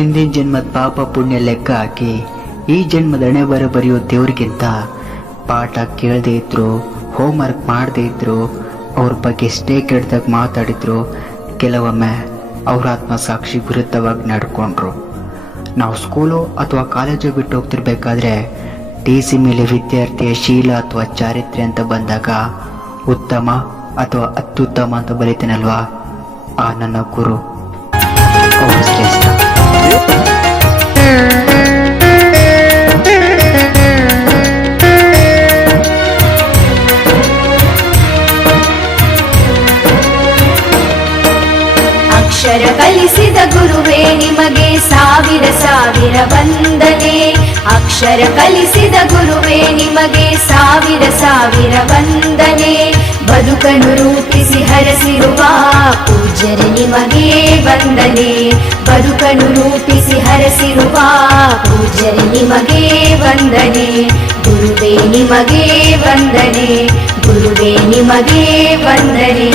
ಹಿಂದಿನ ಜನ್ಮದ ಪಾಪ ಪುಣ್ಯ ಲೆಕ್ಕ ಹಾಕಿ ಈ ಜನ್ಮದ ಹಣೆ ಬರೆಯೋ ದೇವ್ರಿಗಿಂತ ಪಾಠ ಕೇಳದೇ ಇದ್ರು, ಹೋಮ್ವರ್ಕ್ ಮಾಡದೇ ಇದ್ರು, ಅವ್ರ ಬಗ್ಗೆ ಎಷ್ಟೇ ಕೆಟ್ಟದಾಗ ಮಾತಾಡಿದ್ರು, ಕೆಲವೊಮ್ಮೆ ಅವ್ರ ಆತ್ಮಸಾಕ್ಷಿ ವಿರುದ್ಧವಾಗಿ ನಡ್ಕೊಂಡ್ರು. ನಾವು ಸ್ಕೂಲು ಅಥವಾ ಕಾಲೇಜು ಬಿಟ್ಟು ಹೋಗ್ತಿರ್ಬೇಕಾದ್ರೆ ಟಿ.ಸಿ ಮೇಲೆ ವಿದ್ಯಾರ್ಥಿಯ ಶೀಲ ಅಥವಾ ಚಾರಿತ್ರ್ಯ ಅಂತ ಬಂದಾಗ ಉತ್ತಮ ಅಥವಾ ಅತ್ಯುತ್ತಮ ಅಂತ ಬರೀತೇನಲ್ವಾ, ಆ ನನ್ನ ಗುರು ಅವರು ಶ್ರೇಷ್ಠ. ಅಕ್ಷರ ಕಲಿಸಿದ ಗುರುವೇ ನಿಮಗೆ ಸಾವಿರ ಸಾವಿರ ವಂದನೆ. ಅಕ್ಷರ ಕಲಿಸಿದ ಗುರುವೇ ನಿಮಗೆ ಸಾವಿರ ಸಾವಿರ ವಂದನೆ. ಬದುಕನ್ನು ರೂಪಿಸಿ ಹರಸಿರುವ ಪೂಜ್ಯರೇ ನಿಮಗೆ ವಂದನೆ. ಬದುಕನ್ನು ರೂಪಿಸಿ ಹರಸಿರುವ ಪೂಜ್ಯರೇ ನಿಮಗೆ ವಂದನೆ. ಗುರುವೇ ನಿಮಗೆ ವಂದನೆ. ಗುರುವೇ ನಿಮಗೆ ವಂದನೆ.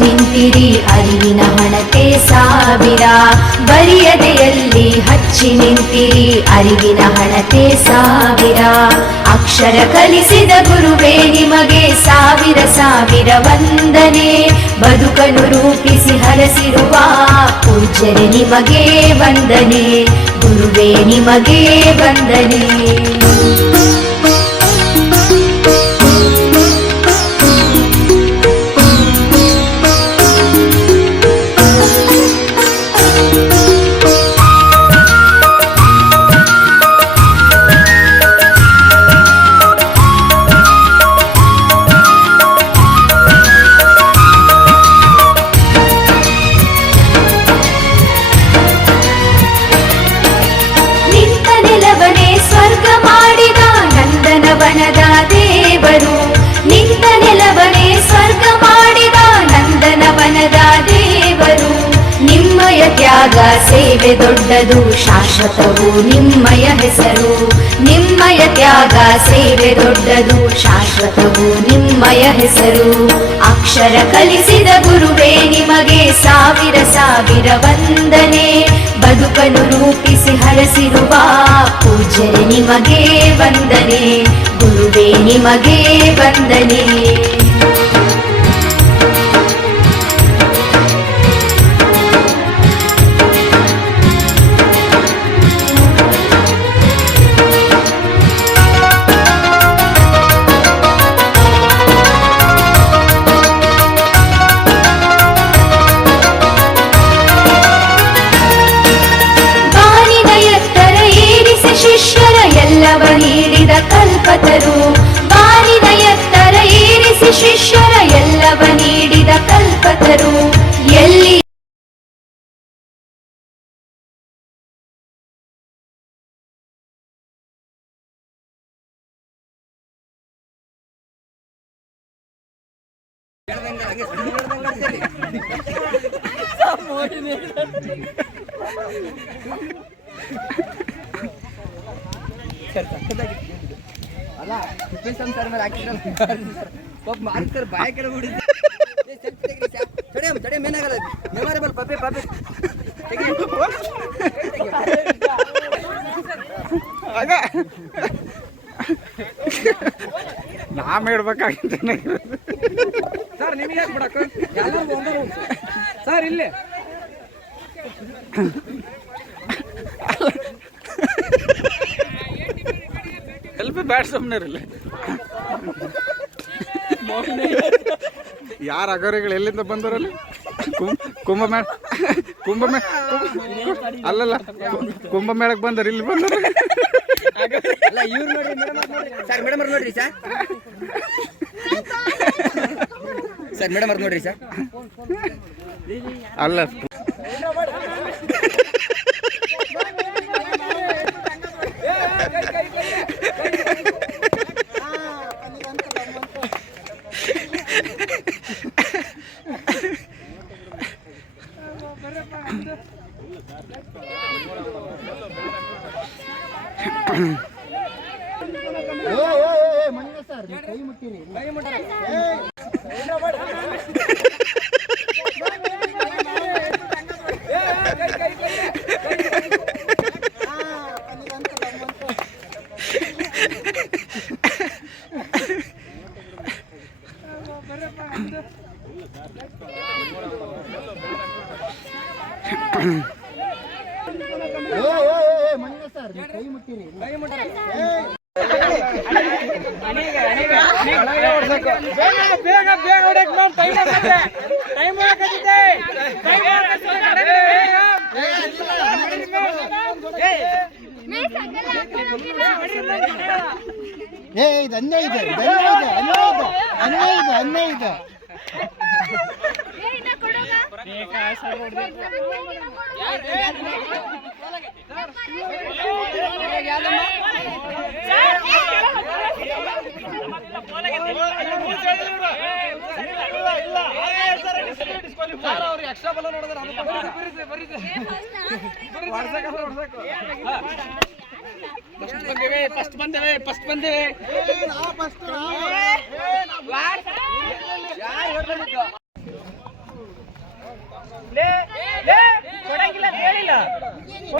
ನಿಂತಿರಿ ಅರಿವಿನ ಹಣತೆ ಸಾವಿರ. ಬರಿಯದೆಯಲ್ಲಿ ಹಚ್ಚಿ ನಿಂತಿರಿ ಅರಿವಿನ ಹಣತೆ ಸಾವಿರ. ಅಕ್ಷರ ಕಲಿಸಿದ ಗುರುವೇ ನಿಮಗೆ ಸಾವಿರ ಸಾವಿರ ವಂದನೆ. ಬದುಕನ್ನು ರೂಪಿಸಿ ಹರಸಿರುವ ಪೂಜ್ಯರೇ ನಿಮಗೆ ವಂದನೆ. ಗುರುವೇ ನಿಮಗೆ ವಂದನೆ. ವನದ ದೇವರು ನಿಂತ ನೆಲವನೇ ಸ್ವರ್ಗ ಮಾಡಿದ ನಂದನವನದ ದೇವರು. ನಿಮ್ಮಯ ತ್ಯಾಗ ಸೇವೆ ದೊಡ್ಡದು ಶಾಶ್ವತವು ನಿಮ್ಮಯ ಹೆಸರು. ನಿಮ್ಮಯ ತ್ಯಾಗ ಸೇವೆ ದೊಡ್ಡದು ಶಾಶ್ವತವು ನಿಮ್ಮಯ ಹೆಸರು. ಅಕ್ಷರ ಕಲಿಸಿದ ಗುರುವೇ ನಿಮಗೆ ಸಾವಿರ ಸಾವಿರ ವಂದನೆ. ಬದುಕನ್ನು ರೂಪಿಸಿ ಹರಸಿರುವ ಪೂಜ್ಯರೇ ನಿಮಗೆ ವಂದನೆ. ಗುರುವೇ ನಿಮಗೆ ವಂದನೆ. ಶಿಷ್ಯರ ಎಲ್ಲವ ನೀಡಿದ ಕಲ್ಪತರು. ಬಾರಿನ ಎತ್ತರ ಏರಿಸಿ ಶಿಷ್ಯರ ಎಲ್ಲವ ನೀಡಿದ ಕಲ್ಪತರು. ಎಲ್ಲಿ ಅಲ್ಲ ಸರ್ ಮೇಲೆ ಹಾಕಿದ್ರೆ ಮಾರ್ಕರ್ ಬಾಯ ಕೆಳ ಬಿಡಿದ್ದೆ. ತಡೆ ಮೇನಾಗಲ್ಲ ಮೆಮೊರೇಬಲ್ ಪಪ್ಪೆ ಪಪ್ಪೆ ನಾಮ ಹೇಳ್ಬೇಕಾಗಿತ್ತು ಸರ್. ನಿಮಗೆ ಯಾಕೆ ಬಿಡಕ್ಕ ಸರ್ ಇಲ್ಲೇ ಸ್ವಲ್ಪ ಬ್ಯಾಡ್ ಸುಮ್ಮನೆ ಇರಲಿ. ಯಾರ ಅಗರಿಗಳು ಎಲ್ಲಿಂದ ಬಂದರಲ್ಲಿ? ಕುಂಭಮೇಳ ಅಲ್ಲಲ್ಲ, ಕುಂಭಮೇಳಕ್ಕೆ ಬಂದರು, ಇಲ್ಲಿ ಬಂದರು. ಇವ್ರು ನೋಡ್ರಿ ಸರ್, ಮೇಡಮ್ ನೋಡ್ರಿ ಸರ್. ಸರ್ ಮೇಡಮ್ ಅವ್ರು ನೋಡ್ರಿ ಸರ್. ಅಲ್ಲ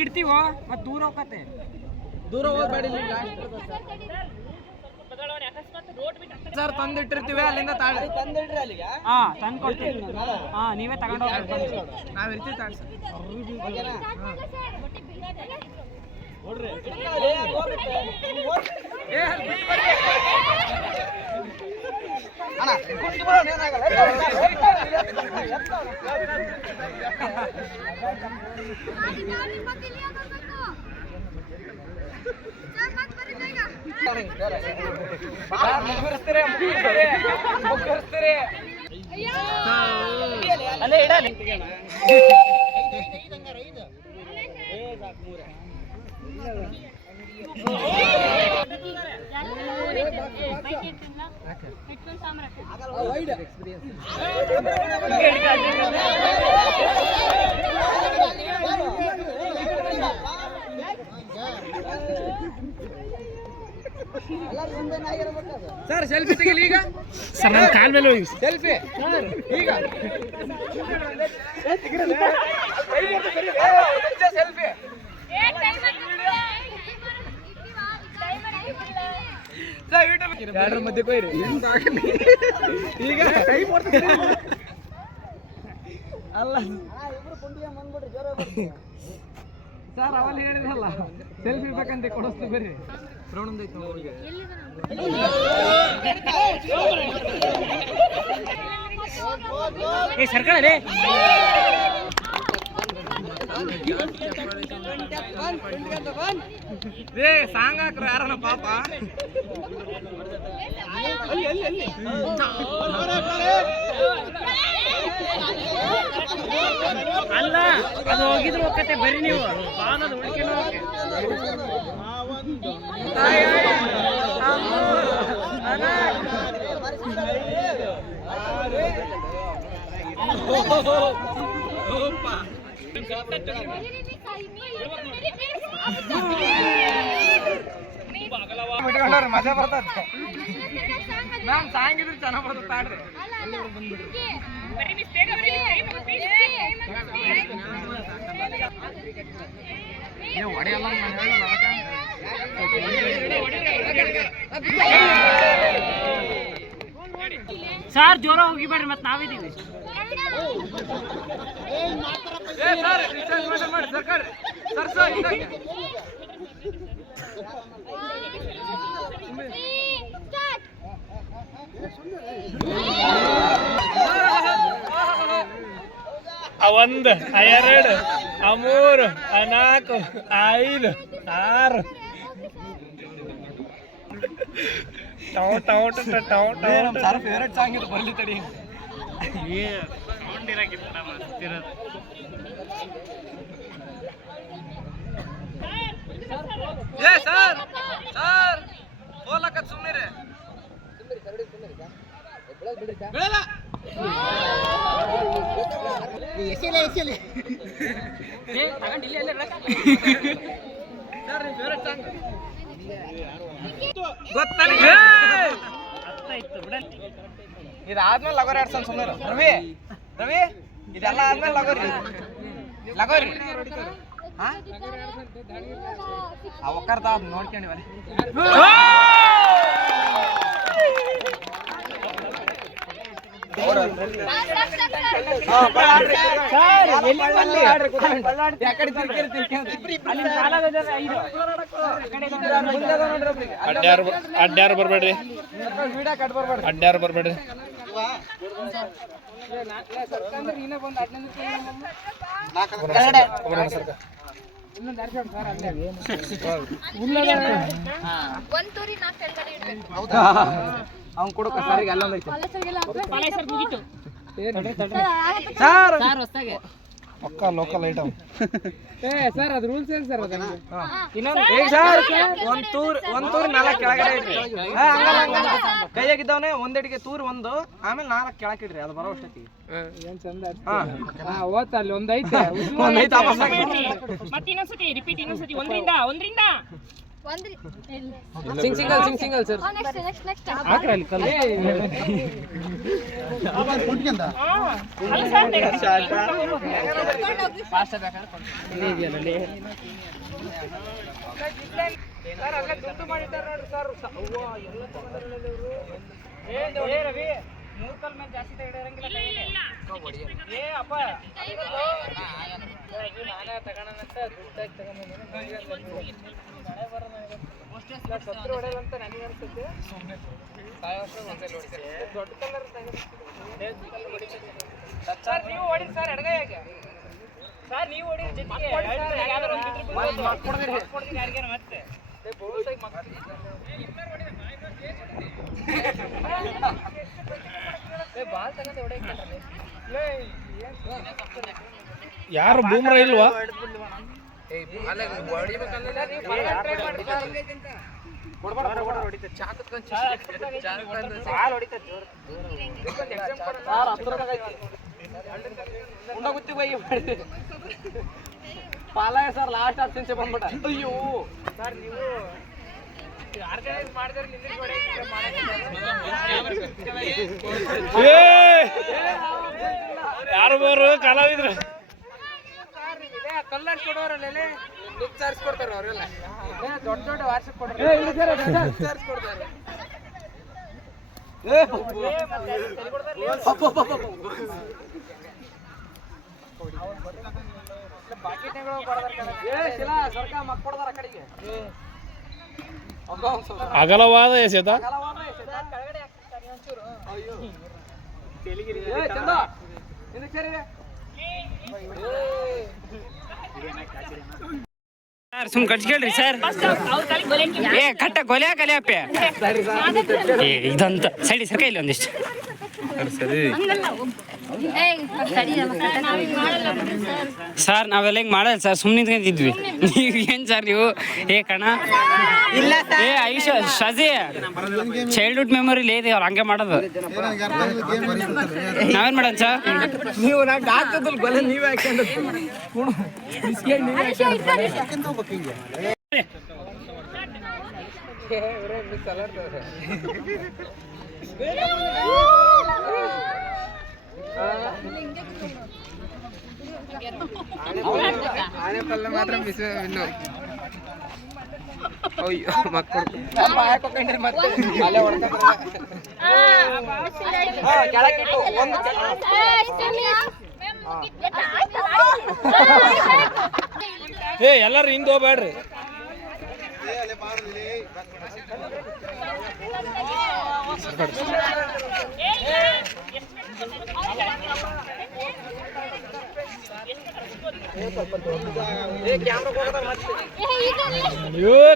ಇಡ್ತೀವೋ ಮತ್ ದೂರ ಹೋಗತ್ತೆ. ದೂರ ಹೋಗ್ಬೇಡಿ. ಸರ್ ತಂದಿಟ್ಟಿರ್ತೀವಿ ಅಲ್ಲಿಂದ ತಂದಿಡ್ರಿ ಅಲ್ಲಿಗೆ. ಹಾ ತಂದು ಕೊಡ್ತೀವಿ. ಹಾ ನೀವೇ ತಗೊಂಡು ಹೋಗ್ಬೇಕು. ನಾವ್ ಇರ್ತೀವಿ ತಾಳಿ ಅಲ್ಲೇ ಇಡಲಿ. ಸರ್ ಸೆಲ್ಫಿ ತೆಗಿಲಿ ಈಗ. ಸರ್ ನನ್ನ ಕಾಲ್ ಮೇಲೆ ಹೋಗಿ ಸೆಲ್ಫಿ ಈಗ ಸೆಲ್ಫಿ. ಎರಡರ ಮಧ್ಯೆ ಕೊಯ್ರಿ ಈಗ ಅಲ್ಲ ಸರ್ ಅವಲ್ಲಿ ಹೇಳಿದ್ರಲ್ಲ ಸೆಲ್ಫಿ ಬೇಕಂತ ಕೊಡಿಸ್ತೀವಿ ಬರ್ರಿ. ಏ ಸರ್ಕಳೇ ಸಾಂಗ್ ಹಾಕ್ರ ಯಾರನ ಪಾಪ. ಅಲ್ಲ ಅದು ಹೋಗಿದ್ರು ಹೋಗತ್ತೆ ಬರ್ರಿ ನೀವು ಬಾನದು ಉಳ್ಕೊಂಡು ಹೋಗಕ್ಕೆ. ಮಜಾ ಬರ್ತದೆ ಮ್ಯಾಮ್. ಸಾಂಗ್ ಇದ್ರೆ ಚೆನ್ನಾಗಿ ಬರ್ತದೆ ಆಡ್ರಿ. ಸರ್ ಜೋರ ಹೋಗಿ ಬರ್ರಿ ಮತ್ತೆ ನಾವಿದ್ದೀವಿ. ಒಂದು ಎರಡು ಮೂರು ನಾಲ್ಕು ಐದು ಆರು ಫೇವರೆಟ್ ಸಾಂಗ್ ಇದು ಬರ್ಲಿ ತಡಿ. ಏ ಸರ್ ಸರ್ ಹೋಲಕ್ಕ ಸುಮ್ಮನೆ ಇದಾದ್ಮೇಲೆ ಲಗೋರಿ ಆಡ್ಸನ್ ಸುಮ್ಮನೆ ರವಿ ರವಿ ಇದೆಲ್ಲ ಆದ್ಮೇಲೆ ಲಗೋರಿ ಲಗೋರಿ ಅವಕ್ಕರ್ತ ನೋಡ್ಕೊಂಡಿವಲ್ಲ ಅಡ್ಡ್ಯಾರು ಬರ್ಬೇಡ್ರಿ ಅಡ್ಡ್ಯಾರು ಬರ್ಬೇಡ್ರಿ ಅವ್ನು ಕೊಡಕ ಸರಿಗೆ ಅಲ್ಲೊಂದೈತೆ ಪಕ್ಕ ಲೋಕಲ್ ಐಟಮ್ ಸರ್ ಅದು ರೂಲ್ಸ್ ಏನು ಸರ್ ಅದು ಒಂದ್ ತೂರ್ 4 ಕೆಳಗಡೆ ಇಡ್ರಿ ಕೈಯಾಗಿದ್ದವನೇ ಒಂದೆಡಿಗೆ ತೂರ್ ಒಂದು ಆಮೇಲೆ 4 ಕೆಳಕ್ಕೆ ಇಡ್ರಿ ಅದು ಬರೋ ಅಷ್ಟೊತ್ತಿಗೆ ಏನ್ ಚಂದ ಓದ್ತ ಅಲ್ಲಿ ಒಂದೈತೆ ಮತ್ತೆ ಇನ್ನೊಂದ್ಸತಿ ರಿಪೀಟ್ ಇನ್ನೊಂದ್ಸತಿ ಒಂದ್ರಿಂದ ಸಿಂಗಲ್ ಸರ್ ಹಾಕ್ರಿ ಅಲ್ಲಿ ಕಲ್ಲು ಅಲ್ಲ ದುಡ್ಡು ಮಾಡಿದ್ದಾರೆ ನೋಡ್ರಿ ಸರ್ ರವಿ 3 ಕಲ್ ಮೇಲೆ ಜಾಸ್ತಿ ತೆಗೆದಿರಂಗಿಲ್ಲ ಏ ಅಪ್ಪ ನಾನೇ ತಗೋಣಂತ ದುಡ್ಡಾಗಿ ತಗೊಂಡ್ಬಂದಿನಿ ಸತ್ರು ಹೊಡೆಯಲ್ಲ ಅಂತ ನನಗೆ ಅನ್ಸುತ್ತೆ ದೊಡ್ಡ ಕಲರ್ ಸರ್ ನೀವು ಹೊಡಿರಿ ಸರ್ ಎಡಗೈಯಾಗೆ ಸರ್ ನೀವು ಹೊಡಿರಿ ಜೊತೆಗೆ ಮತ್ತೆ ಯಾರು ಬೂಮ್ರಾ ಇಲ್ವಾ ಪಾಲಾಯ ಸರ್ ಲಾಸ್ಟ್ ಆಪ್ಷನ್ಸ್ ಬಂದ್ಬಿಟ್ಟ ಅಯ್ಯೋ ಸರ್ ನೀವು ಆರ್ಗನೈಸ್ ಮಾಡಿದ್ರೆ ಯಾರು ಬರು ಕಲಾವಿದ್ರು ಕಲ್ಲರ್ ಕೊಡೋರಲ್ಲ ಸಾರಿಸ್ಕೊಡ್ತಾರ ಅವರೆಲ್ಲ ದೊಡ್ಡ ದೊಡ್ಡ ವಾರ್ಷಿಕ ಸಾರಿಸ್ಕೊಡ್ತಾರೆ ಅಗಲವಾದ ಎಸೆತ ಸುಮ್ ಕಟ್ಸ್ಕೊಳ್ರಿ ಸರ್ ಏ ಕಟ್ಟ ಗೊಲೆ ಕಲಿಯಪ್ಪೆ ಇದಂತ ಸೈಡಿ ಸರ್ ಕೈಲಿ ಒಂದಿಷ್ಟು ಸರ್ ನಾವೆಲ್ಲ ಹಿಂಗೆ ಮಾಡಲ್ಲ ಸರ್ ಸುಮ್ಮನೆ ನಿಂತ್ಕೊಂಡಿದ್ವಿ ನೀವು ಏನು ಸರ್ ನೀವು ಏ ಕಣ ಏ ಆಯುಷ ಶಜಿ ಚೈಲ್ಡ್ಹುಡ್ ಮೆಮೊರಿ ಇದೆ ಅವ್ರು ಹಂಗೆ ಮಾಡೋದು ನಾವೇನು ಮಾಡೋಣ ಸರ್ ನೀವು ನಂಗೆ ಹಾಕೋದಿಲ್ಲ ಗೊಲೆ ನೀವೇ ಹಾಕ್ಕೊಂಡು ಆನೆ ಪಲ್ಲೆ ಮಾತ್ರ ಮಿಸ್ ಇನ್ನು ಅಯ್ಯೋ ಮಕ್ಕಳು ಹಾಕೊಂಡ್ರಿ ಮತ್ತೆ ಅಲ್ಲೇ ಕೆಳಗಿಟ್ಟು ಒಂದು ಏ ಎಲ್ಲರೂ ಹಿಂದೆ ಹೋಗ್ಬೇಡ್ರಿ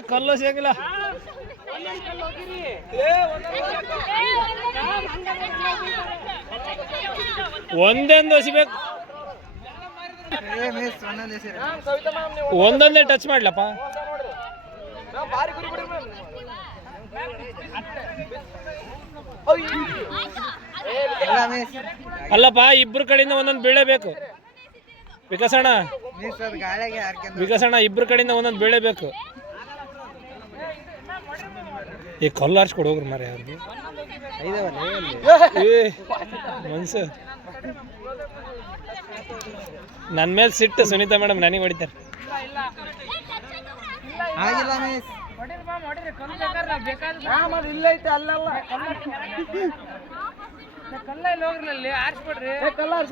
ಕಲ್ಲು ಸಿಗಲ್ಲ ಒಂದೊಂದು ಹೊಸಿಬೇಕು, ಒಂದೊಂದೇ ಟಚ್ ಮಾಡ್ಲಪ್ಪ. ಅಲ್ಲಪ್ಪ, ಇಬ್ರು ಕಡೆಯಿಂದ ಒಂದೊಂದು ಬೀಳಬೇಕು. ವಿಕಸಣ ಇಬ್ರು ಕಡೆಯಿಂದ ಒಂದೊಂದು ಬೀಳಬೇಕು. ಈ ಕಲ್ಲು ಆರ್ಸ್ಕೊಡು ಹೋಗ್ರಿ ಮಾರೆ ಅವ್ರಿಗೆ ಮನ್ಸು. ನನ್ನ ಮೇಲೆ ಸಿಟ್ಟು ಸುನೀತಾ ಮೇಡಮ್ ನನಗೆ ಹೊಡಿತಾರೆ.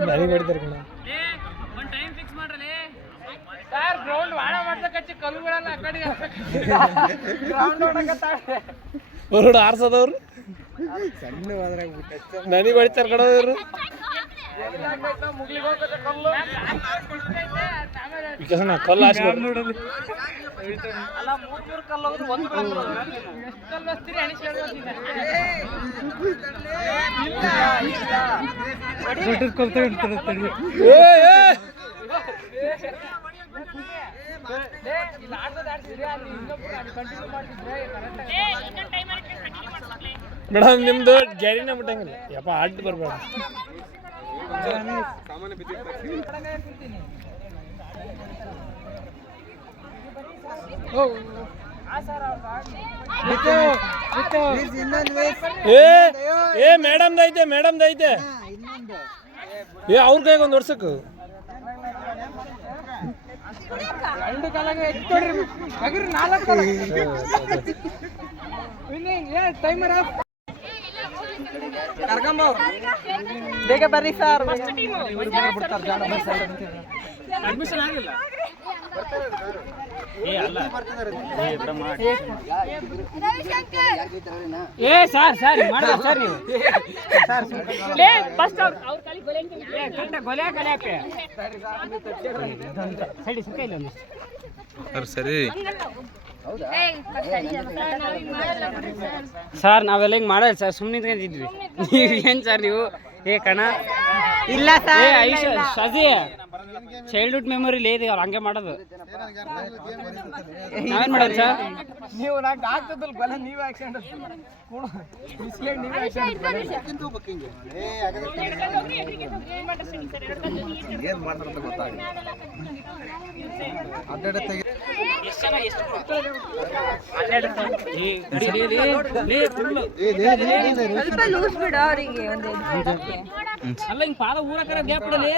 ನನಗೆ ಹೊಡಿತಾರೆ ಕಣ. ಹೊರಡು ಆರ್ಸೋದವ್ರು ನನಗೆ ಹೊಡಿತಾರೆ ಕಡೋರು. ವಿಕಸನ ಕಲ್ಲು ಆರ್ಸ್ಬಿಡ್ರಿ. ಮೇಡಮ್ ನಿಮ್ದು ಗ್ಯಾರಿನ ಬಿಟ್ಟಂಗಿಲ್ಲ ಯಪ್ಪ, ಅಡ್ಡ ಬರ್ಬೇಡ. ಏ ಮೇಡಮ್ದೈತೆ, ಮೇಡಮ್ದೈತೆ. ಏ ಅವ್ರ ಕೈಗೆ ಒಂದು ವರ್ಷಕ್ಕೆ ಬೇಗ ಬರ್ರಿ ಸರ್. ಅಡ್ಮಿಷನ್ ಆಗಿಲ್ಲ. ಏ ಸರ್ ಸರ್ ಮಾಡ್ಬೇಕು ಸರ್ ನೀವು. ಸರಿ ಸರ್ ನಾವೆಲ್ಲ ಹಿಂಗೆ ಮಾಡಲ್ಲ ಸರ್, ಸುಮ್ಮನೆ ನಿಂತ್ಕೊಂಡಿದ್ವಿ. ನೀವು ಏನು ಸರ್ ನೀವು? ಏ ಕಣ ಇಲ್ಲ ಏ ಐಶ ಶಜಿ ಚೈಲ್ಡ್ಹುಡ್ ಮೆಮೊರಿ ಇದೆ, ಅವ್ರು ಹಂಗೆ ಮಾಡೋದು. ನಾವೇನು ಮಾಡೋದು ಸರ್? ನೀವು ನಂಗೆ ಆಗ್ತದಲ್ಲ ಗೊಲ್ಲ, ನೀವೇ ಆಕ್ಷನ್ ಅಲ್ಲ ಹಿಂಗೆ ಪಾದ ಊರಕರ ಗ್ಯಾಪ್ ಬಿಡಲಿ.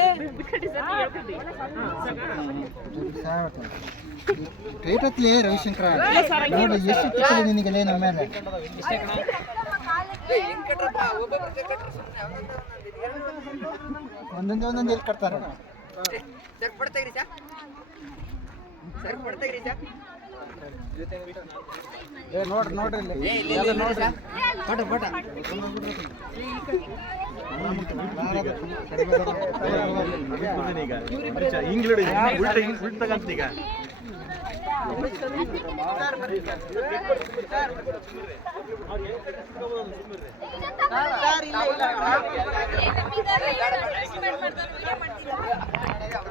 ರವಿಶಂಕರ ನೋಡಿ ಎಷ್ಟು ನಿನಗೆ ನಮ್ಮ ಮೇಲೆ ಒಂದೊಂದು ಎಲ್ಲಿ ಕಟ್ತಾರ. ನೋಡ್ರಿ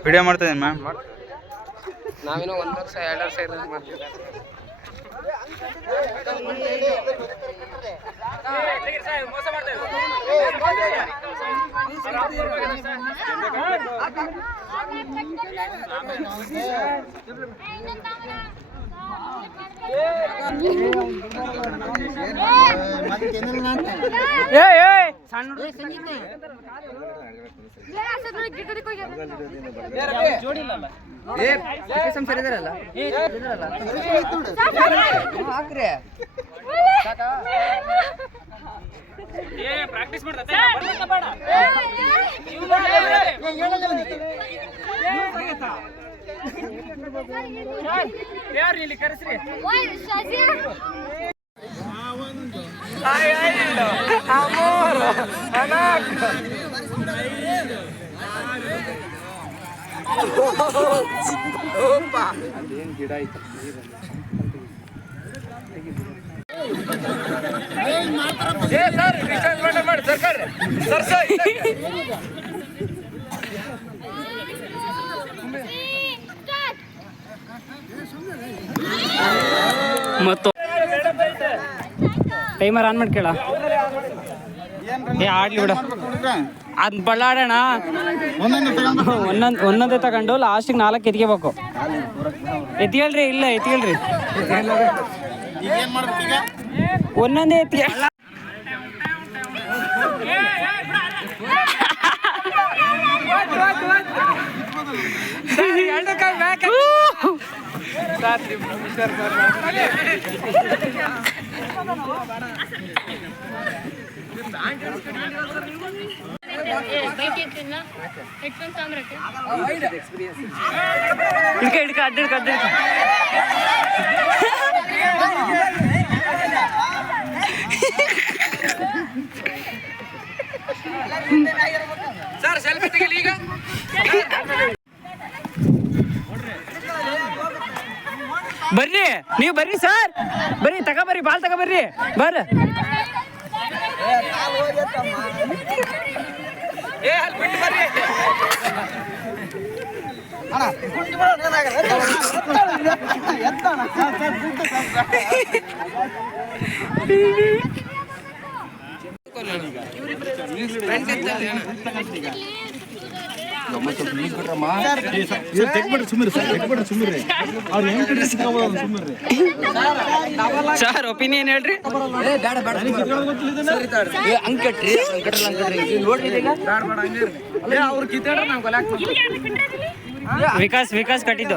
ವಿಡಿಯೋ ಮಾಡ್ತಿದ್ದೀನಿ ಮ್ಯಾಮ್. ನಾವೇನೋ 1 ವರ್ಷ 2 ವರ್ಷ ಇರೋದು ಮಾಡ್ತೀವಿ. ಪ್ರಾಕ್ಟೀಸ್ ಮಾಡ್ತಾ ಯಾರು ಇಲ್ಲಿ ಕರೆಸ್ರಿ. ಗಿಡ ಐತೆ ಮಾಡಿ ಸರ್ಕಾರ ಮತ್ತು ಟೈಮರ್ ಆನ್ ಮಾಡಿ ಕೇಳ ಏ ಆಡ್ಲಿ ಬಿಡ ಅದ್ ಬಳ್ಳಾಡೋಣ ಒಂದೊಂದೇ ತಗೊಂಡು ಲಾಸ್ಟಿಗೆ 4 ಎತ್ಕೋಬೇಕು. ಎತ್ಕೊಳ್ರಿ ಇಲ್ಲ ಎತ್ಕೊಳ್ರಿ ಒಂದೊಂದೇ ಎತ್ಕ ಹಿಡ್ಕ ಅಡ್ಡ ಸರ್ ಸೆಲ್ಫಿ ತೆಗಿಲಿ ಈಗ. ಬರ್ರಿ ನೀವು ಬರ್ರಿ ಸರ್ ಬರ್ರಿ ತಗೊಬರ್ರಿ ಬಾಲ್ ತಗೊಬರ್ರಿ ಬರ್ರಿ. ಸರ್ ಒಪಿನಿಯನ್ ಹೇಳ್ರಿ. ವಿಕಾಸ್ ಕಟ್ಟಿದ್ದು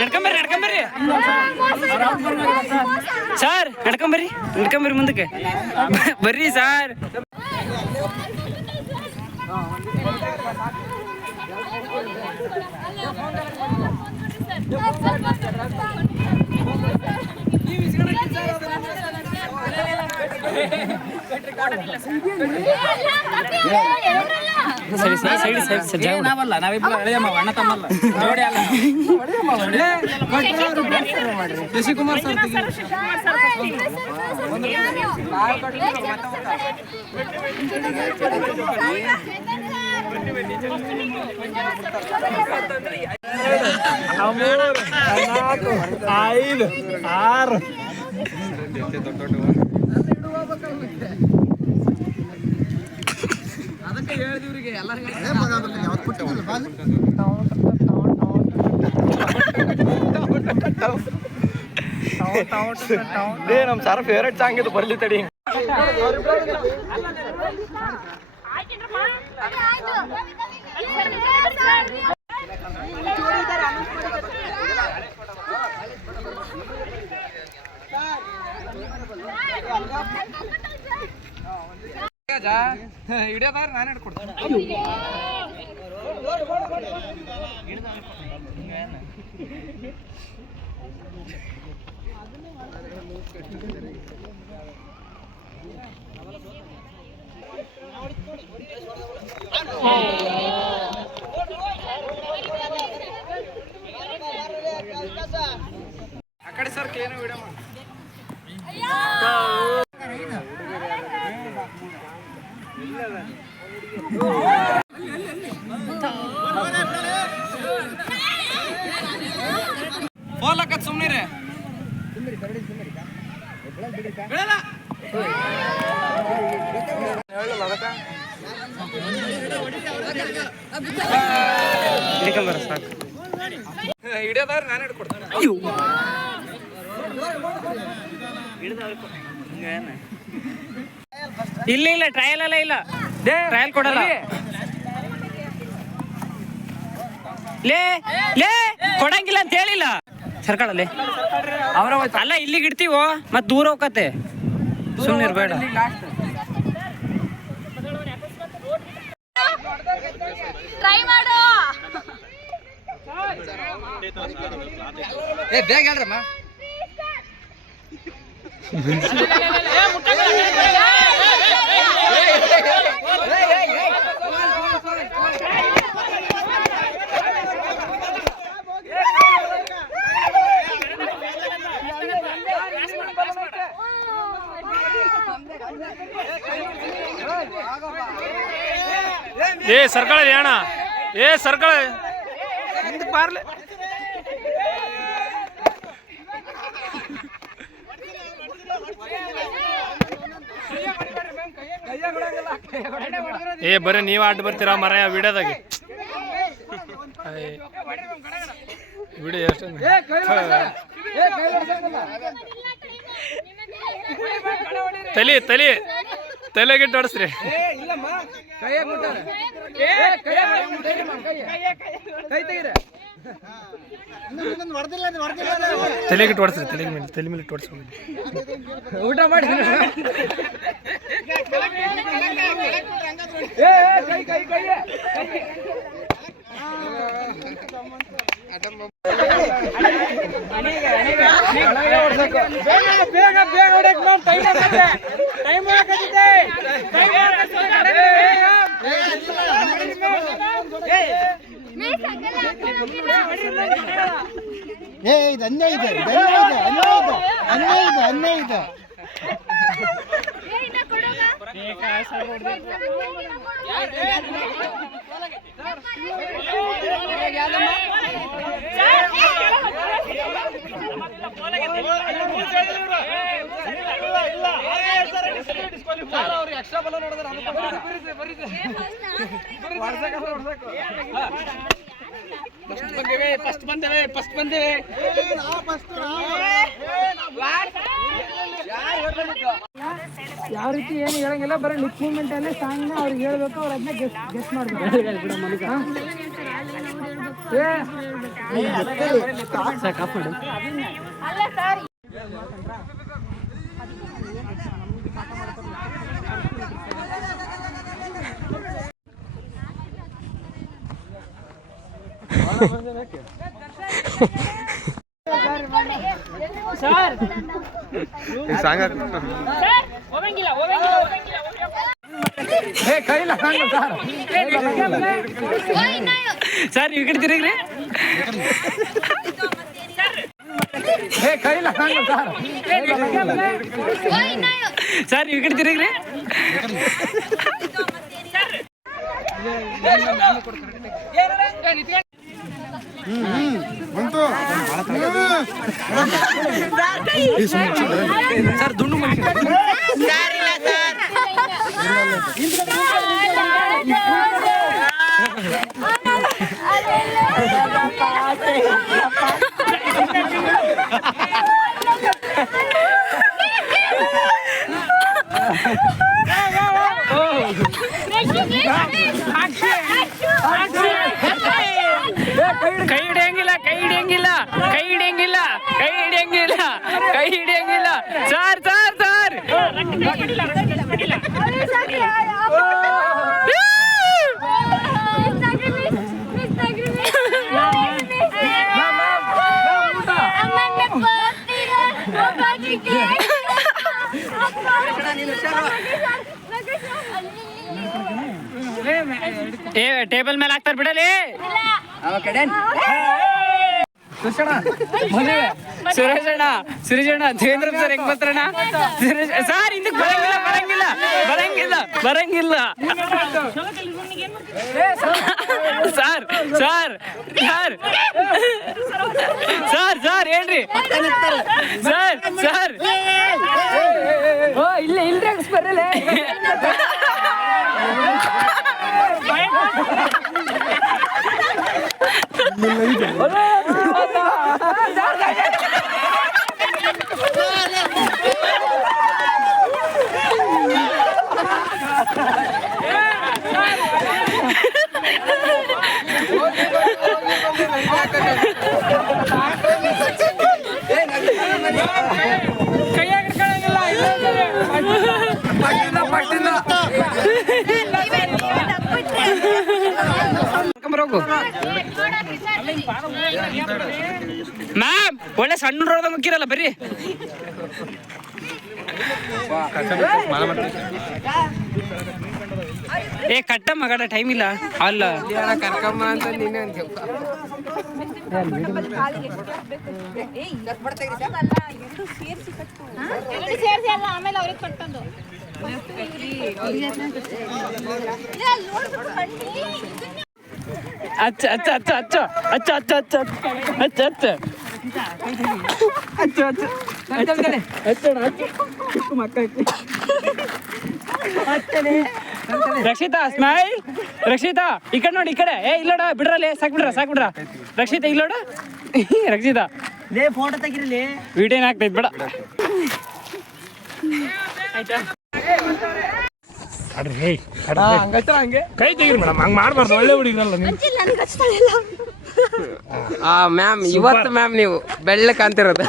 ನಡ್ಕೊಂಬರ್ರಿ ಸರ್ ನಡ್ಕೊಂಬರ್ರಿ ಮುಂದಕ್ಕೆ ಬರ್ರಿ ಸರ್. ಸರಿ ನಾವಿಬ್ರು ಅಣ್ಣ ತಮ್ಮಲ್ಲ ನೋಡಿ ಅಲ್ಲ ಶಶಿಕುಮಾರ್ ಸರ್ ಐದು ಆರು ಅದಕ್ಕೆ ಹೇಳಿದಿವ್ರಿಗೆ ಎಲ್ಲರಿಗೂ ನಮ್ಮ ಸರ್ ಫೇವ್ರೇಟ್ ಸಾಂಗ್ ಇದು ಬರ್ಲಿ ತಡಿ. ಹಿಡಿಯೋದಾದ್ರೆ ನಾನು ಹಿಡ್ಕೊಡ್ತೀನಿ. ಆ ಕಡೆ ಸರ್ ಏನು ವಿಡಿಯೋ ಮಾಡಿ ಫೋನ್ ಹಾಕತ್ ಸುಮ್ಮನೆ ಸಾಕು ಹಿಡಿಯೋದಾದ್ರೆ ನಾನು ಹಿಡ್ಕೊಡ್ತೀನಿ. ಇಲ್ಲ ಟ್ರಯಲ್ ಎಲ್ಲ ಇಲ್ಲ ಟ್ರಯಲ್ ಕೊಡಲ್ಲ. ಲೇ ಕೊಡಂಗಿಲ್ಲ ಅಂತ ಹೇಳಿಲ್ಲ ಸರ್ಕಳಲ್ಲಿ ಅಲ್ಲ ಇಲ್ಲಿಗೆ ಇಡ್ತೀವೋ ಮತ್ ದೂರ ಹೋಗತ್ತೆ ಸುಮ್ಮನೆ ಇರ್ಬೇಡ. ಟ್ರೈ ಮಾಡು. ಬೇಗ ಹೇಳ್ರಮ್ಮ. ಏ ಸರ್ಕಳ ಅಣ್ಣ ಏ ಸರ್ಕಳ ಹಿಂದಕ್ಕೆ ಬಾರ್ಲೆ ಏ ಬರ್ರಿ ನೀವ್ ಆಟ ಬರ್ತೀರಾ ಮರ ವಿಡಿಯೋದಾಗ ವಿಡಿಯೋ ಎಷ್ಟು ತಲಿ ತಲಿ ತಲೆಗಿಟ್ಟು ಹೊಡಸ್ರಿ ತಲೆಗಿಟ್ಟು ಹೊಡ್ಸ್ರಿ ತಲೆ ಮೇಲೆ ಇಟ್ಟು ಹೊಡ್ಸ್ರಿ ಊಟ ಮಾಡಿ ಬೇಗ ಬೇಗ ಹೊಡಕ್ ನಾವು ಟೈಮ್ ಏ ಇದು ಅನ್ಯಾಯ ಇದೆ, ಅನ್ಯಾಯ ಇದೆ, ಅನ್ಯಾಯ ಇದೆ, ಅನ್ಯಾಯ ಇದೆ. ಎಕ್ಸ್ಟ್ರಾ ಬಲ ನೋಡಿದ್ರೆ ಫಸ್ಟ್ ಬಂದೇವೆ ಯಾವ ರೀತಿ ಏನು ಹೇಳಂಗಿಲ್ಲ, ಬರೀ ಲಿಪ್ ಮೂವ್ಮೆಂಟ್ ಅಲ್ಲೇ ಸಾಂಗ್ ಅವ್ರಿಗೆ ಹೇಳ್ಬೇಕು, ಅವ್ರು ಅದನ್ನ ಗೆಸ್ ಮಾಡ್ಬೇಕು. ಸರ್ ಈ ಕಡೆ ತಿರುಗ್ರಿ. ಸರ್ ಈ ಕಡೆ ತಿರುಗ್ರಿ. ಸರ್ ದುಂಡು ಕೈ ಹಿಡಿಯಂಗಿಲ್ಲ, ಕೈ ಹಿಡಿಯಂಗಿಲ್ಲ, ಕೈ ಹಿಡಿಯಂಗಿಲ್ಲ, ಕೈ ಹಿಡಿಯಂಗಿಲ್ಲ, ಕೈ ಹಿಡಿಯಂಗಿಲ್ಲ. ಸರ್ ಸರ್ ಸರ್ ಏ ಟೇಬಲ್ ಮೇಲೆ ಹಾಕ್ತಾರ ಬಿಡಲಿ. ಸುರೇಶ್ ಅಣ್ಣ, ಸುರೇಶ್ ಅಣ್ಣ, ದೇವೇಂದ್ರ ಸರ್ ಹೆಂಗ್ ಬರ್ತಾರಣ್ಣ? ಸರ್ ಹಿಂದಕ್ಕೆ ಬರಂಗಿಲ್ಲ, ಬರಂಗಿಲ್ಲ, ಬರಂಗಿಲ್ಲ, ಬರಂಗಿಲ್ಲ. Sir sir sir sir sir ಹೇಳ್ರಿ ಸರ್ ಸರ್ ಇಲ್ಲ ಇಲ್ರಿ ಬರಲ್ಲ. ಮ್ಯಾಮ್ ಒಳ್ಳೆ ಸಣ್ಣ ರೋಡ ಮುಕ್ಕಿರಲ್ಲ ಬರ್ರಿ. ಏ ಕಟ್ಟ ಮಗಡ ಟೈಮ್ ಇಲ್ಲ ಅಲ್ಲ ಕರ್ಕಮ್ಮ ಅಂತ ನೀನೇ ಆಮೇಲೆ ಅವ್ರಿಗೆ ಕಟ್ಟಂದು ಅಚ್ಚ ಅಚ್ಚ ಅಚ್ಚ ಅಚ್ಚ ಅಚ್ಚ ಅಚ್ಚ ಅಚ್ಚ ಅಚ್ಚ ಅಚ್ಚ ರಕ್ಷಿತಾ ಸ್ಮೈಲ್. ರಕ್ಷಿತಾ ಈ ಕಡೆ ನೋಡಿ, ಈ ಕಡೆ. ಏ ಇಲ್ಲೋಡ, ಬಿಡ್ರಲ್ಲಿ ಸಾಕ್ ಬಿಡ್ರ. ರಕ್ಷಿತಾ ಇಲ್ಲೋಡ. ರಕ್ಷಿತಾ ಫೋಟೋ ತೆಗಿರಲಿ. ವಿಡಿಯೋ ಏನಾಗ್ತೈತೆ ಬೇಡ. ಆಯ್ತಾ ಕೈ ತೆಗೀರಿ ಮೇಡಮ್, ಹಂಗೆ ಮಾಡಬಾರ್ದು. ಒಳ್ಳೆ ಹುಡುಗಿರಲ್ಲ ನೀವು. ಮ್ಯಾಮ್ ಇವತ್ತು ಮ್ಯಾಮ್ ನೀವು ಬೆಳ್ಳ ಕಾಣ್ತಿರೋದು.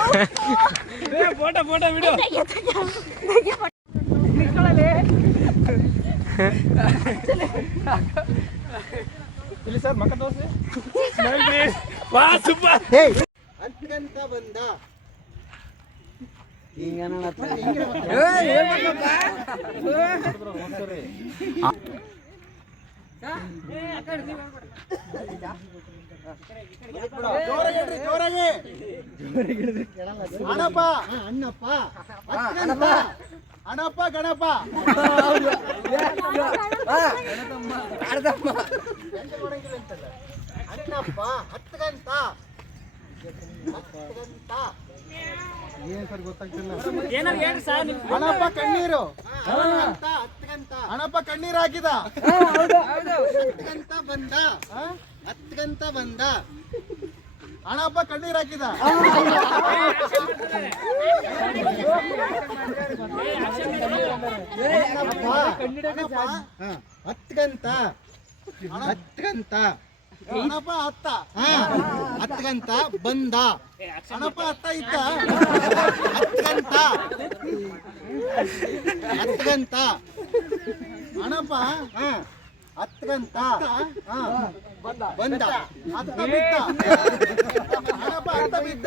Photo video. ಇಲ್ಲಿ ಸರ್ ಮಕ್ಕ ತೋರಿಸಿ. ವಾ ಸೂಪರ್. ಅಂತಂತ ಬಂದ ಜೋರಾಗಿ ಅಣ್ಣಪ್ಪ ಅಣ್ಣಪ್ಪ ಗಣಪ ಅಣ್ಣಪ್ಪ 10 ಗಂಟ ಏನ್ ಸರ್ ಗೊತ್ತಾಗ್ತಿಲ್ಲ. ಅಣ್ಣಪ್ಪ ಕಣ್ಣೀರು ಅಣ್ಣಪ್ಪ ಕಣ್ಣೀರು ಹಾಕಿದ. 10 ಗಂಟ ಬಂದ 10 ಗಂಟ ಬಂದ ಅಣ್ಣಪ್ಪ ಕಣ್ಣೀರು ಹಾಕಿದ. ಅಣ್ಣಪ್ಪ 10 ಗಂಟ 10 ಗಂಟ ಅಣ್ಣಪ್ಪ 10 ಗಂಟ ಬಂದ ಅಣ್ಣಪ್ಪ 10 ಇದ್ದ 10 ಗಂಟ 10 ಗಂಟ ಅಣ್ಣಪ್ಪ 10 ಗಂಟ ಬಂದ 10 ಬಿದ್ದ ಅಣ್ಣಪ್ಪ 10 ಬಿದ್ದ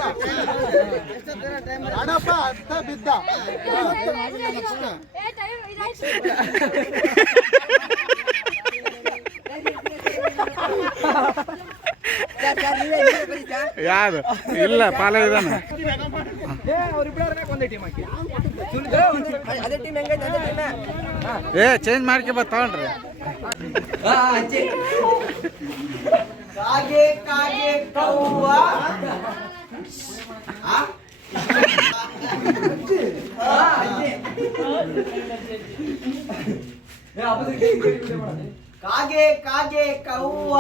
ಅಣ್ಣಪ್ಪ 10 ಬಿದ್ದ. ಯಾರು ಇಲ್ಲ ಪಾಲ ಇದಾನೆ. ಏ ಚೇಂಜ್ ಮಾಡ್ಕೆ ತಗೊಂಡ್ರಿ. ಕಾಗೆ ಕಾಗೆ ಕವ್ವ ಕಾಗೆ ಕಾಗೆ ಕವ್ವ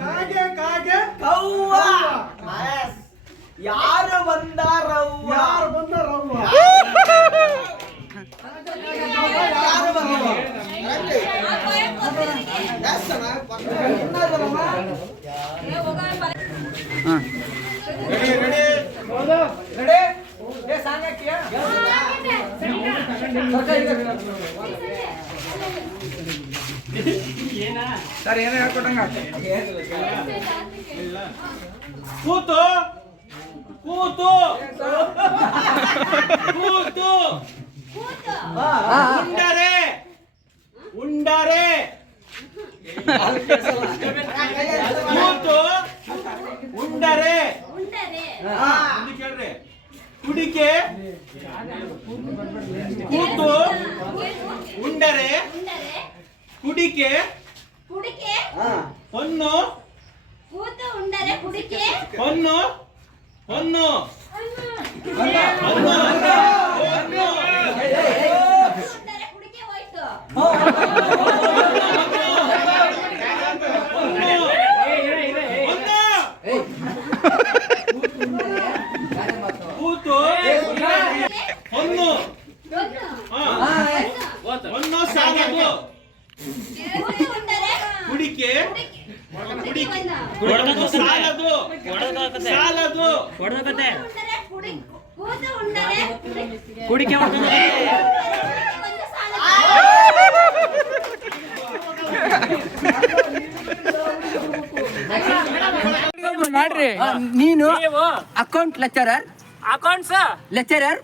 ಕಾಗೆ ಕಾಗೆ ಕವ್ವ ಯಾರು ಬಂದಾರವ್ವ ಯಾರು ಬಂದಾರವ್ವ ಯಾರು ಬಂದಾರವ್ವ ಸರ್ ಏನೋ ಹೇಳ್ಕೊಟ್ಟಂಗ. ಕೂತು ಕೂತು ಕೂತು ಉಂಡರೆ ಉಂಡರೆ ಕೂತು ಉಂಡರೆ ಕೇಳ್ರಿ. ಕುಡಿಕೆ ಕೂತು ಉಂಡರೆ ಕುಡಿಕೆ ಹೊನ್ನು ಹೊನ್ನು ಹೊನ್ನು ಕೂತು ಹೊನ್ನು ಹೊನ್ನು ಸಾಲದು ಕುಡಿಕೆ ಸಾಲದು ಸಾಲದು ಕುಡಿಕೆ ಮಾಡ್ರಿ. ನೀನು ಅಕೌಂಟ್ ಲೆಕ್ಚರರ್, ಅಕೌಂಟ್ಸ್ ಲೆಕ್ಚರರ್,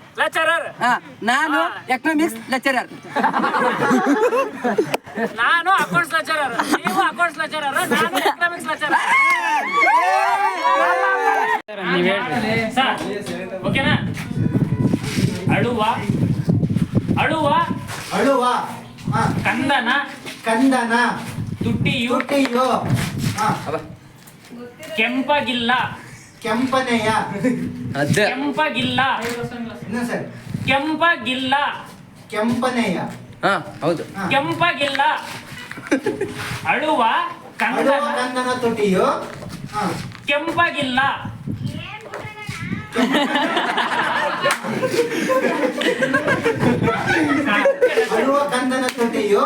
ನಾನು ಎಕನಾಮಿಕ್ಸ್ ಲೆಕ್ಚರರ್. ನಾನು ಅಕೌಂಟ್ಸ್ ಲೆಕ್ಚರರ್, ನೀವು ಅಕೌಂಟ್ಸ್ ಲೆಕ್ಚರರ್, ನಾನು ಎಕನಾಮಿಕ್ಸ್ ಲೆಕ್ಚರರ್. ನೀವ್ ಹೇಳ್ರಿ ಸರ್, ಓಕೆನಾ? ಅಳುವ ಅಳುವ ಕಂದನ ಕಂದನ ತುಟಿಯು ತುಟಿಯು ಹಾ ಕೆಂಪಗಿಲ್ಲ ಕೆಂಪನೆಯ ಕೆಂಪಗಿಲ್ಲ ಇನ್ನೊಂದ್ ಸರಿ ಕೆಂಪಗಿಲ್ಲ ಕೆಂಪನೆಯ ಹಾ ಹೌದು ಹಾ. ಕೆಂಪಗಿಲ್ಲ ಅಳುವ ಅಳುವ ಕಂದನ ಕಂದನ ತುಟಿಯು ಹಾ ಕೆಂಪಗಿಲ್ಲ ಅಳುವ ಕಂದನ ತುಟಿಯು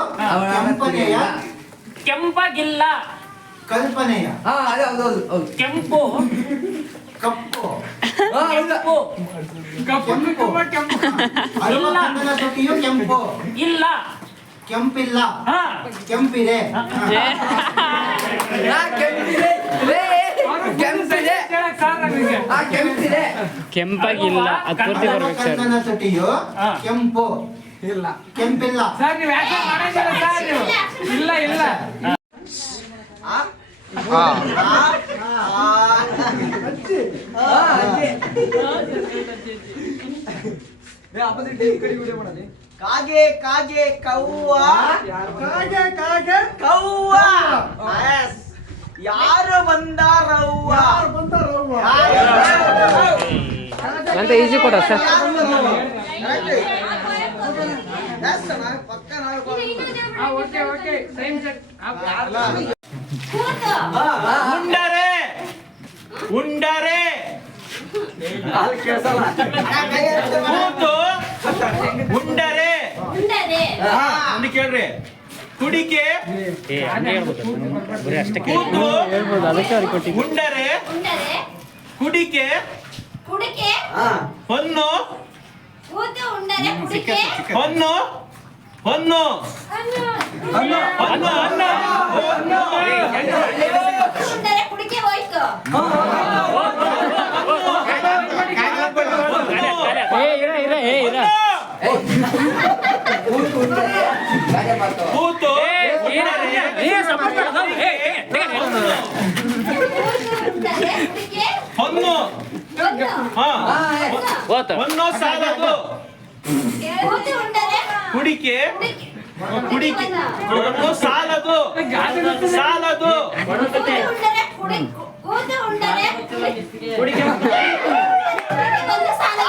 ಕೆಂಪನೆಯ ಕೆಂಪಗಿಲ್ಲ ಕಲ್ಪನೆಯ ಹಾ ಅದೇ ಹೌದು ಹೌದು ಹೌದು ಕೆಂಪು ಕಪ್ಪು ಹಾ ಹೌದು ಕೆಂಪು ಅಳುವ ಕಂದನ ತುಟಿಯು ಕೆಂಪು ಇಲ್ಲ ಕೆಂಪಿಲ್ಲ ಹಾ ಕೆಂಪಿದೆ ಹಾ. ನಾ ಕೆಂಪಿದೆ ಲೇ, ಕೆಂಪಿದೆ ಆ ಕೆಂಪಿದೆ ಕೆಂಪಗಿಲ್ಲ ಅದು ಪೂರ್ತಿ ಅಳುವ ಬರ್ಬೇಕು ಸರ್ ಕಂದನ ತುಟಿಯು ಹಾ. ಕೆಂಪು ಇಲ್ಲ ಕೆಂಪಿಲ್ಲ ಸರ್ ನೀವು ಯಾಕೆ ಮಾಡಂಗಿಲ್ಲ ಸರ್ ನೀವು ಇಲ್ಲ ಇಲ್ಲ ಕಾಗೆ ಕಾಗೆ ಕವ್ವ ಕಾಗೆ ಕಾಗೆ ಕವ್ವ ಯಾರು ಬಂದಾರವ್ವ ಅಂತ ಈಸಿ ಕೊಡ sir okay okay time set ಉಂಡರೆ ಉಂಡರೆ ಕೂತು ಉಂಡರೆ ಒಂದು ಕೇಳ್ರಿ ಕುಡಿಕೆ ಕೂತು ಉಂಡರೆ ಕುಡಿಕೆ ಕುಡಿಕೆ ಹೊನ್ನು ಕೂತು ಉಂಡರೆ ಕುಡಿಕೆ ಹೊನ್ನು ಹೊನ್ನು ಅನ್ನು ಹೊನ್ನು ಅನ್ನ ಹೊನ್ನು. ಉಂಡರೆ ಕುಡಿಕೆ ಹೋಯ್ತು ಕೂತು ಉಂಡರೆ ಕುಡಿಕೆ ಹೊನ್ನು ಒಂದು ಹಾ ಹೊನ್ನು ಸಾಲದು ಕೂತು ಉಂಡರೆ ಕುಡಿಕೆ ಕುಡಿಕೆ ಹೊನ್ನು ಸಾಲದು ಸಾಲದು ಕೂತು ಉಂಡರೆ ಕುಡಿಕೆ ಕೂತು ಉಂಡರೆ ಕುಡಿಕೆ ಒಂದು ಸಾಲ